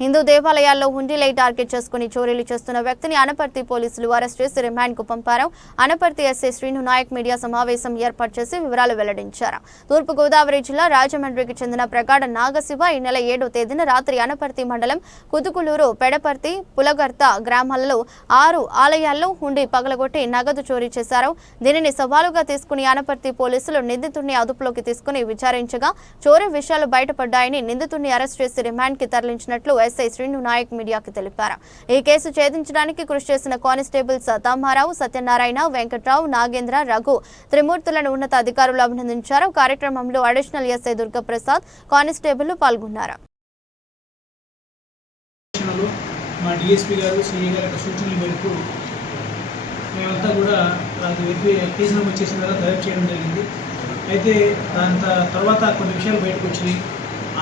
హిందూ దేవాలయాల్లో హుండీలై టార్గెట్ చేసుకుని చోరీలు చేస్తున్న వ్యక్తిని అనపర్తి పోలీసులు అరెస్ట్ చేసి రిమాండ్ కు పంపారు. అనపర్తి ఎస్ఐ శ్రీను నాయక్ మీడియా సమావేశం ఏర్పాటు చేసి వివరాలు వెల్లడించారు. తూర్పు గోదావరి జిల్లా రాజమండ్రికి చెందిన ప్రగాఢ నాగశివ ఈ నెల 7వ తేదీన రాత్రి అనపర్తి మండలం కుతుకులూరు, పెడపర్తి, పులగర్త గ్రామాలలో 6 ఆలయాల్లో హుండీ పగలగొట్టి నగదు చోరీ చేశారు. దీనిని సవాలుగా తీసుకుని అనపర్తి పోలీసులు నిందితుడిని అదుపులోకి తీసుకుని విచారించగా చోరీ విషయాలు బయటపడ్డాయని నిందితుడిని అరెస్ట్ చేసి రిమాండ్ కి తరలించినట్లు ఎస్ఐ శ్రీను నాయక్ మీడియాకి తెలిపారు. ఈ కేసు ఛేదించడానికి కృషి చేసిన కానిస్టేబుల్స్ తామారావు, సత్యనారాయణ, వెంకట్రావు, నాగేంద్ర, రఘు త్రిమూర్తులను ఉన్నత అధికారులు అభినందించారు. కార్యక్రమంలో అడిషనల్ ఎస్ఐ దుర్గప్రసాద్, కానిస్టేబుల్ పాల్గొన్నారు. మా డిఎస్పీ గారు, సిఐ గారి సూచనల మేరకు మేమంతా కూడా కేసు నమోదు చేసిన తర్వాత దర్యాప్తు చేయడం జరిగింది. అయితే దాని తర్వాత కొన్ని విషయాలు బయటకు వచ్చినాయి.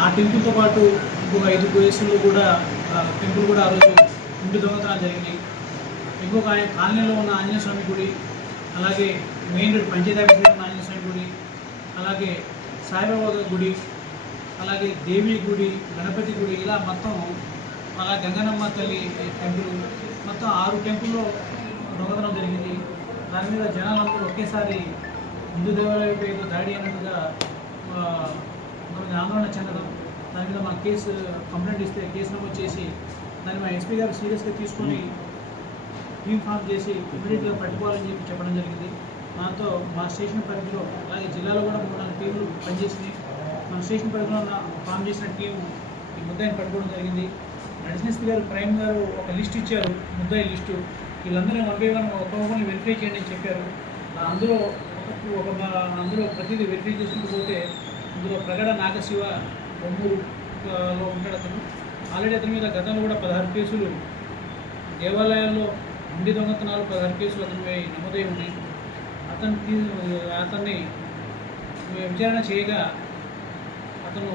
ఆ టెంపుల్తో పాటు ఇంకొక 5 ప్లేసుల్లో కూడా టెంపుల్ కూడా ఆ రోజు ఇంటి దొంగతనాలు జరిగినాయి. ఇంకొక కాలనీలో ఉన్న ఆంజనేయ స్వామి గుడి, అలాగే మెయిన్ రోడ్ పంచాయతీ ఆఫీస్ ఉన్న ఆంజనేయ స్వామి గుడి, అలాగే సాయిబాబా గుడి, అలాగే దేవి గుడి, గణపతి గుడి, ఇలా మొత్తం అలా గంగనమ్మ తల్లి టెంపుల్, మొత్తం 6 టెంపుల్లో దొంగతనం జరిగింది. దాని మీద జనాలందరూ ఒకేసారి హిందూ దేవాలయంపై దాడి అన్నట్టుగా ఆందోళన చెందడం, దాని మీద మా కేసు కంప్లైంట్ ఇస్తే కేసు నమోదు చేసి దాన్ని మా ఎస్పీ గారు సీరియస్గా తీసుకొని టీమ్ ఫామ్ చేసి ఇమీడియట్గా పట్టుకోవాలని చెప్పడం జరిగింది. దాంతో మా స్టేషన్ పరిధిలో, అలాగే జిల్లాలో కూడా 3-4 టీంలు పనిచేసినాయి. మన స్టేషన్ పరిధిలో ఉన్న ఫామ్ చేసిన టీం ఈ ముద్దాయిని పట్టుకోవడం జరిగింది. అడిషనల్ ఎస్పీ గారు, క్రైమ్ గారు ఒక లిస్ట్ ఇచ్చారు, ముద్దాయి లిస్టు. వీళ్ళందరూ 1 ఒక్కొక్కరిని వెరిఫై చేయండి అని చెప్పారు. అందులో ప్రతిదీ వెరిఫై చేసుకుంటూ పోతే ఇందులో ప్రగడ నాగశివ బొమ్మూరులో ఉంటాడు అతను. ఆల్రెడీ అతని మీద గతంలో కూడా 16 కేసులు, దేవాలయాల్లో ఉండి దొంగతనాలు 16 కేసులు అతనిపై నమోదై ఉన్నాయి. అతన్ని విచారణ చేయగా అతను